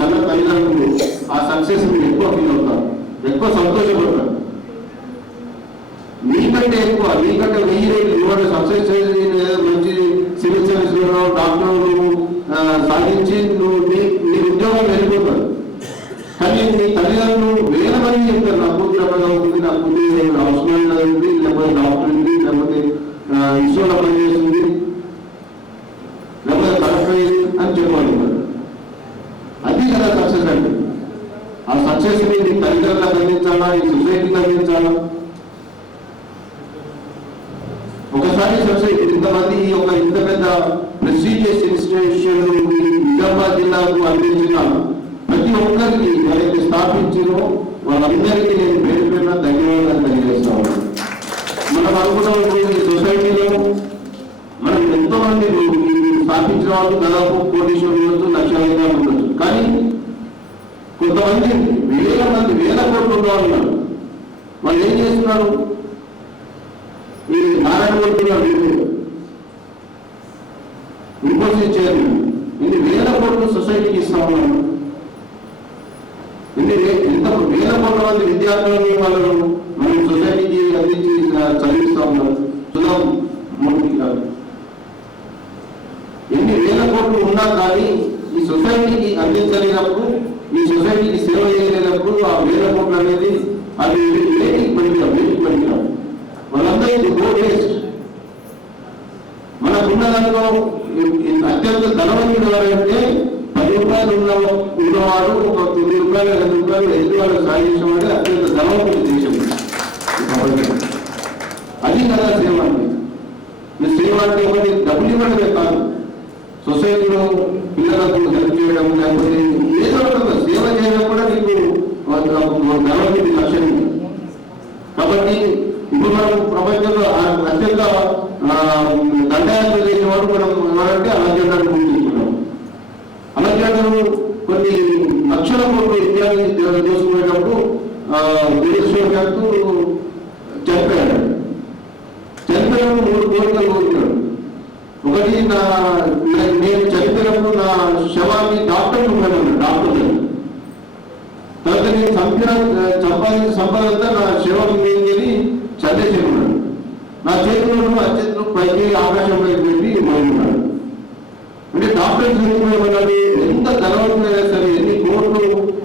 కన్న తల్లిదండ్రులు ఆ సక్సెస్ ని ఎక్కువ ఫీల్ అవుతారు, ఎక్కువ సంతోషపడతారు. నీకంటే ఎక్కువ, నీకంటే 1000 రెట్లు ఇవాళ సక్సెస్ చేసి మంచి సివిల్ సర్వీస్ లో డాక్టర్లు సాధించి నువ్వు నీ ఉద్యోగం వెళ్ళిపోతారు. కానీ నీ తల్లిదండ్రులు వేల మంది చెప్తారు, నా కూతురు అక్కడ అవుతుంది, నా కూతురు హౌస్మెన్ ఉంది, లేకపోతే డాక్టర్ ఉంది, లేకపోతే ఇస్రోలో పనిచేస్తుంది, లేకపోతే కలెక్టర్ అని చెప్పాలి. అది కదా సక్సెస్ అంటే. ఆ సక్సెస్ ని నీ తల్లిదండ్రులకు అందించాలా, ఈ సొసైటీకి అందించాలా. ఒకసారి సక్సెస్ ఇంతమంది ఇంత పెద్ద ప్రెస్టీజియస్ ఇన్స్టిట్యూషన్ నిజామాబాద్ జిల్లాకు అందించిన ప్రతి ఒక్కరికి ఎవరైతే స్థాపించారో వాళ్ళందరికీ నేను పేరు పేరున ధన్యవాదాలు తెలియజేస్తా ఉన్నాను. మనం అనుకున్న ఈ సొసైటీలో మనం ఎంతో మంది స్థాపించిన వాళ్ళు దాదాపు కోటీశ్వరులు ఉండొచ్చు, లక్షాధికారులు ఉండొచ్చు. కానీ కొంతమంది వేల కోట్లు ఉన్నవాళ్ళు వాళ్ళు ఏం చేస్తున్నారు? ఈ నారాయణ కోరుతున్నారు, ఇన్ఫోసిస్ చైర్మన్ ఇన్ని వేల కోట్లు సొసైటీకి ఇస్తా ఉన్నాను. ఎంత వేల కోట్ల మంది విద్యార్థులను వాళ్ళను మనం సొసైటీకి అందించి చదివిస్తా ఉన్నారు. సుధాం మూర్తి గారు ఎన్ని వేల కోట్లు ఉన్నా కానీ ఈ సొసైటీకి అందించలేనప్పుడు, ఈ సొసైటీకి సేవ చేయలేనప్పుడు ఆ వేల కోట్లు అనేది అది వేటికి పనికిరావు. వాళ్ళందరూ గో వేస్ట్. మనకున్న దాంట్లో అత్యంత ధనవంతుడు ఎవరంటే 10 రూపాయలు ఉన్నవాడు ఒక 9 రూపాయలు 2 రూపాయలు ఎదుటి వాళ్ళు సాధించడం అంటే అత్యంత ధనవంతుడు దేశం. అది కదా సేవ అంటే. సేవ అంటే ఒకటి డబ్బులు ఇవ్వడమే కాదు, సొసైటీలో పిల్లలకు హెల్ప్ చేయడం, లేకపోతే ఏదో ఒక సేవ చేయడం కూడా నీకు ధనవంతుడి లక్ష్యం. కాబట్టి ఇప్పుడు మనం ప్రపంచంలో అత్యంత దండయాత్ర చేసేవాడు మనం ఎవరంటే అలెగ్జాండర్ గుర్తించుకున్నాం. అలెగ్జాండర్ కొన్ని లక్షల కోట్లు ఇండియాని చేసుకునేటప్పుడు దేశంతో చనిపోయాడు. చనిపోయినప్పుడు 3 కోరికలు కోరుకున్నాడు. ఒకటి, నేను చనిపోయినప్పుడు నా శవాన్ని డాక్టర్లు ఉన్నాను, డాక్టర్. తర్వాత నేను సంపాదించిన సంపద అంతా నా శవం ఏంటని చదివేసేకున్నాడు. నా చేతులను అత్యంత పైకి ఆకాశంపై పెట్టి మొదలున్నాడు. అంటే డాక్టర్ చనిపోయేమన్నాడు. ఎంత ధనవంతులైనా సరే, ఎన్ని కోట్లు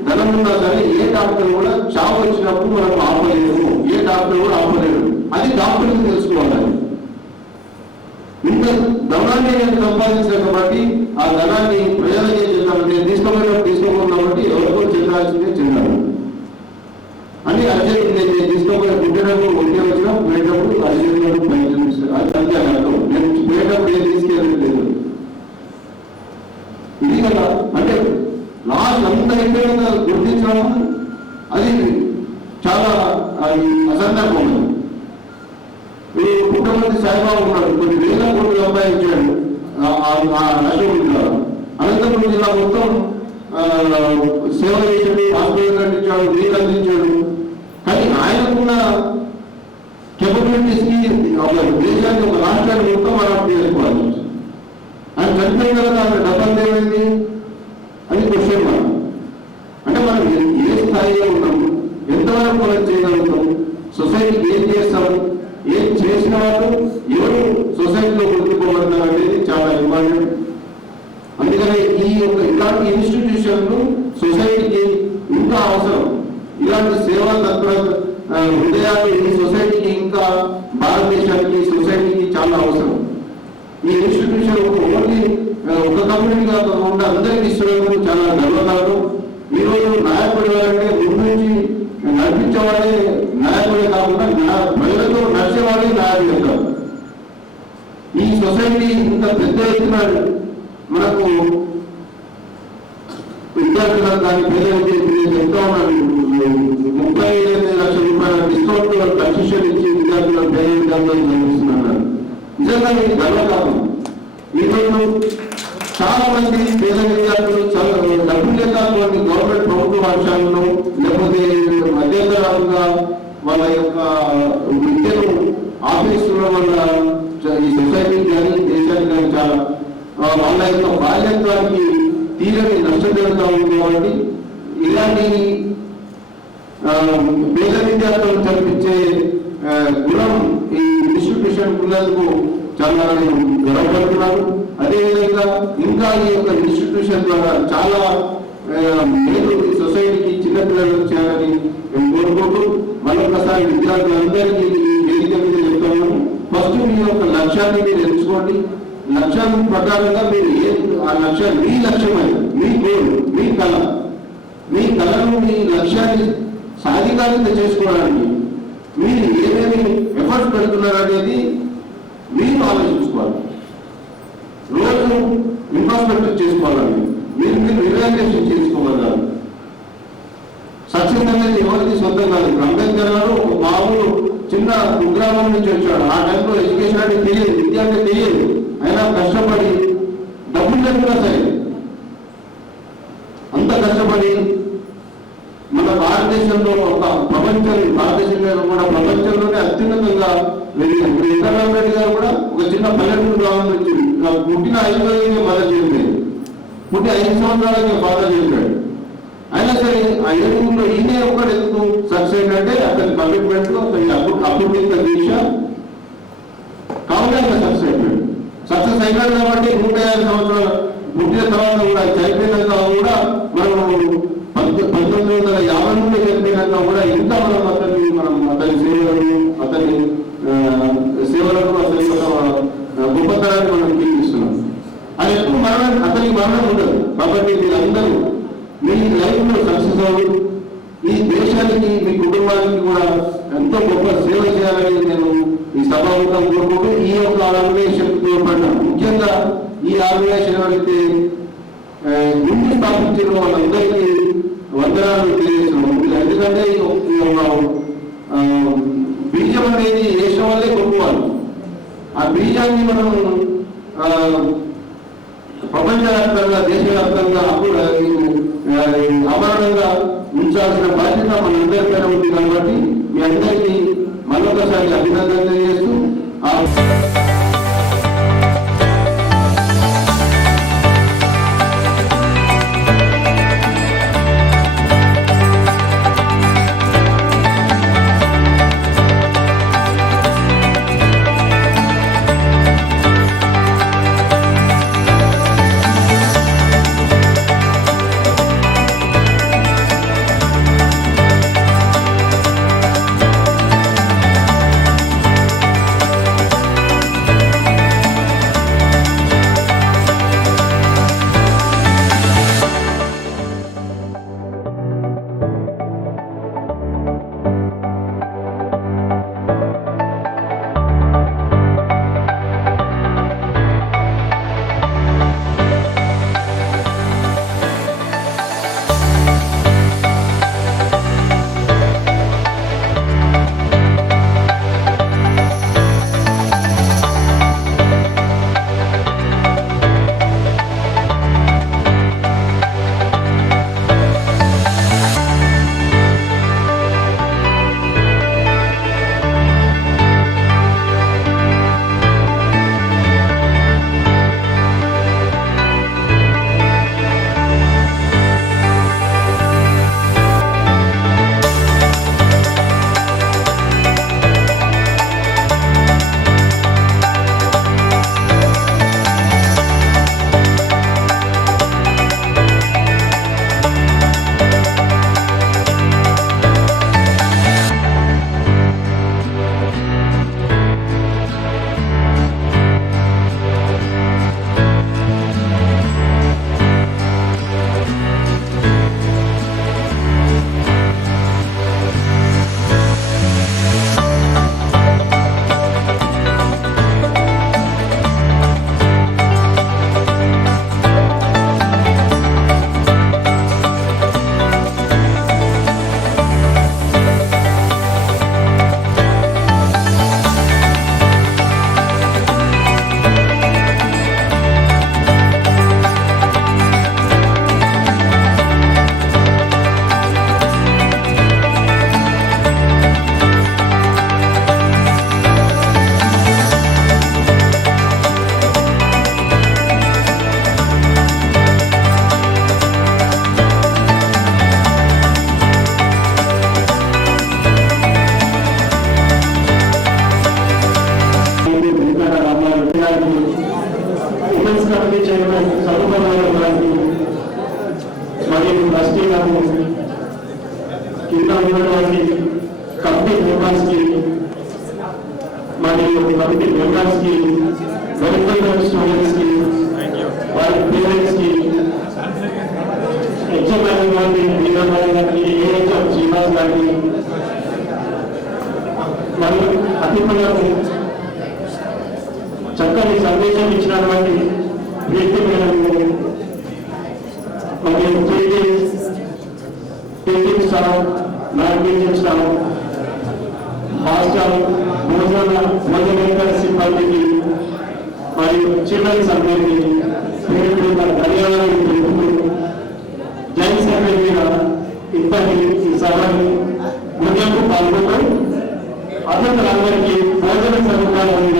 ధనం ఉన్నా సరే, ఏ డాక్టర్ కూడా చావు వచ్చినప్పుడు మనం ఆపలేము, ఏ డాక్టర్ కూడా ఆపలేడు. అది డాక్టర్కి తెలుసుకోవాలి. ఇంత ధనాన్ని నేను సంపాదించాను కాబట్టి ఆ ధనాన్ని ప్రజలకే చెందాలి. నేను తీసుకోకూడదు కాబట్టి ఎవరికో చెందాల్సిందే చెందాలి అని అర్జెంట్. నేను తీసుకోకపోయిన పుట్టినప్పుడు ఒంటే వచ్చినా పోయేటప్పుడు అర్జెంట్ ప్రయత్నం ఇస్తాను. అది అంతే అర్థం. నేను పోయేటప్పుడు ఏం తీసుకెళ్ళలేదు. ఇది కదా అంటే లాస్ట్ అంత అయిపోయిన గుర్తించడం అది చాలా అసందర్భం. పుట్టమంది సాయిబాబు ఉన్నాడు, కొన్ని వేల కోట్లు సంపాదించాడు అశోక్ జిల్లా. అనంతపురం జిల్లా మొత్తం సేవ చేశాడు, హాస్పిటల్ కట్టించాడు, నీళ్ళు అందించాడు. కానీ ఆయనకున్న కెపబిలిటీస్ కి ఒక దేశాన్ని, ఒక రాష్ట్రాన్ని మొత్తం అడాప్ట్ చేసుకోవాలి. ఆయన చనిపోయిన తర్వాత ఆయన డబ్బులు ఏమైంది అని క్వశ్చన్ మార్క్. అంటే మనం ఏ స్థాయిలో ఉన్నాము, ఎంతవరకు మనం చేయగలుగుతాము, సొసైటీకి ఏం చేస్తాము, ఏం చేసిన వాళ్ళు ఎవరు సొసైటీలో గుర్తుకోబడతారు అనేది చాలా ఇంపార్టెంట్. అందుకని ఇలాంటి ఇన్స్టిట్యూషన్లు సొసైటీకి ఇంకా అవసరం. ఇలాంటి సేవా తత్పర హృదయాలు ఈ సొసైటీకి, ఇంకా భారతదేశానికి, సొసైటీకి చాలా అవసరం. ఈ ఇన్స్టిట్యూషన్ ఓన్లీ ఒక కమ్యూనిటీ కాకుండా అందరికీ ఇస్తున్నందుకు చాలా గర్వకారణం. ఈరోజు నాయకుడు ఎవరంటే ముందు నుంచి నడిపించేవాడే నాయకుడే కాకుండా ప్రజలతో నడిచేవాడే నాయకుడు అవుతారు. ఈ సొసైటీ ఇంత పెద్ద ఎత్తున మనకు విద్యార్థులకు కానీ పేద విద్యార్థులు ఎంతో 35 లక్షల రూపాయల డిస్కౌంట్ కన్సెషన్ ఇచ్చి విద్యార్థులకు పేద విద్యార్థులకు నిర్వహిస్తున్నారు. నిజంగా ఇది గర్వకారణం. ఈరోజు చాలా మంది పేద విద్యార్థులు డబ్బులు లేక గవర్నమెంట్ ప్రభుత్వ పాఠశాలలో లేకపోతే మధ్యంతరాలుగా వాళ్ళ యొక్క విద్యను ఆఫీసుల వల్ల ఈ సొసైటీకి కానీ దేశానికి కానీ చాలా వాళ్ళ యొక్క బాధ్యత్వానికి తీరని నష్టం జరుగుతూ ఉంది. కాబట్టి ఇలాంటి పేద విద్యార్థులను చదివించే గుణం ఈ ఇన్స్టిట్యూషన్ ఉన్నందుకు చాలా నేను గర్వపడుతున్నాను. అదేవిధంగా ఇంకా ఈ యొక్క ఇన్స్టిట్యూషన్ ద్వారా చాలా మేలు ఈ సొసైటీకి చిన్నపిల్లలకు చేయాలని నేను కోరుకుంటూ మరొకసారి విద్యార్థులందరికీ వేదిక మీద చెప్తాను. ఫస్ట్ మీ యొక్క లక్ష్యాన్ని మీరు ఎంచుకోండి. లక్ష్యం ప్రకారంగా మీరు ఆ లక్ష్యాన్ని మీ లక్ష్యమైంది మీ గోల్ మీ కళ మీ కళను మీ లక్ష్యాన్ని సాధికారిత చేసుకోవడానికి మీరు ఏమేమి ఎఫర్ట్స్ పెడుతున్నారు అనేది మీరు ఆలోచించుకోవాలి. రోజు ఇన్ఫ్రాస్ట్రక్చర్ చేసుకోవాలండి. మీరు రిలాక్సేషన్ చేసుకోగలగాలి. సక్సెస్ అనేది ఎవరికి సొంతం కాదు. అంబేద్కర్ గారు మామూలు చిన్న కుగ్రామం నుంచి వచ్చాడు. ఆ టైంలో ఎడ్యుకేషన్ అంటే తెలియదు, విద్య అంటే తెలియదు. అయినా కష్టపడి డబ్బులు లేకుండా సరే అంత కష్టపడి మన భారతదేశంలో ఒక భారతదేశంలో కూడా ప్రపంచంలోనే అత్యున్నతంగా ఇంద్రరామ్ రెడ్డి గారు కూడా ఒక చిన్న పల్లెటూరు గ్రామం నుంచి పుట్టిన 5 రోజులకే మదర్ చేశాడు. పుట్టి 5 సంవత్సరాలకే ఫాదర్ చేశాడు. అయినా సరే ఆ ఏడుగులో ఈయనే ఒకటి ఎందుకు సక్సెస్ అంటే అతని కమిట్మెంట్ అతని అప్పుడుత దీక్ష కావున సక్సెస్ అయిపోయాడు. సక్సెస్ అయినాడు కాబట్టి 150 సంవత్సరాలు పుట్టిన తర్వాత కూడా చనిపోయినాక కూడా మనం 1950 నుండి చనిపోయినాక కూడా ఇంకా అతని సేవలను అతని గొప్పతనాన్ని మనం కీర్తిస్తున్నాం. అది ఎప్పుడు అతనికి మరణం ఉండదు. కాబట్టి మీరందరూ మీ లైఫ్ లో సక్సెస్ అవ్వదు. ఈ దేశానికి మీ కుటుంబానికి కూడా ఎంతో గొప్ప సేవ చేయాలని నేను ఈ సభాముఖం కోరుకుంటూ ఈ యొక్క ఆర్గనైజేషన్ తోడ్పడ్డాం. ముఖ్యంగా ఈ ఆర్గనైజేషన్ ఎవరైతే ముందు స్థాపించిన వాళ్ళందరికీ వందనాలు తెలియజేస్తున్నాం. ఎందుకంటే బీజం అనేది వేసిన వాళ్ళే గొప్పవాళ్ళు. ఆ బీజాన్ని మనం ప్రపంచవ్యాప్తంగా దేశవ్యాప్తంగా అమరణంగా ఉంచాల్సిన బాధ్యత మనందరిపైన ఉంది. కాబట్టి మీ అందరికీ మరొకసారి అభినందన తెలియజేస్తూ మరియు ట్రస్టీలకు కింద ఉన్నటువంటి కమిటీ మెంబర్స్కి మరియు కమిటీ మెంబర్స్కి వెల్ఫేర్ స్టూడెంట్స్కి వారి పేరెంట్స్కి హెచ్ఎంఐ గారికి వీరమణి గారికి ఏహెచ్ఎం శ్రీనివాస్ గారికి మరియు అతిథులకు చక్కని సందేశం ఇచ్చినటువంటి వ్యక్తి మేరకు మరియు teaching staff non teaching staff hostel భోజనేతర సిబ్బందికి మరియు చిల్డ్రన్స్ అందరికీ పేరు ధన్యవాదాలు తెలుపుతూ జైన్ సెక్రటరీగా ఇప్పటి ఈ సభని ముందుకు పాల్గొంటూ అతిథులందరికీ భోజన సదుపాయాలను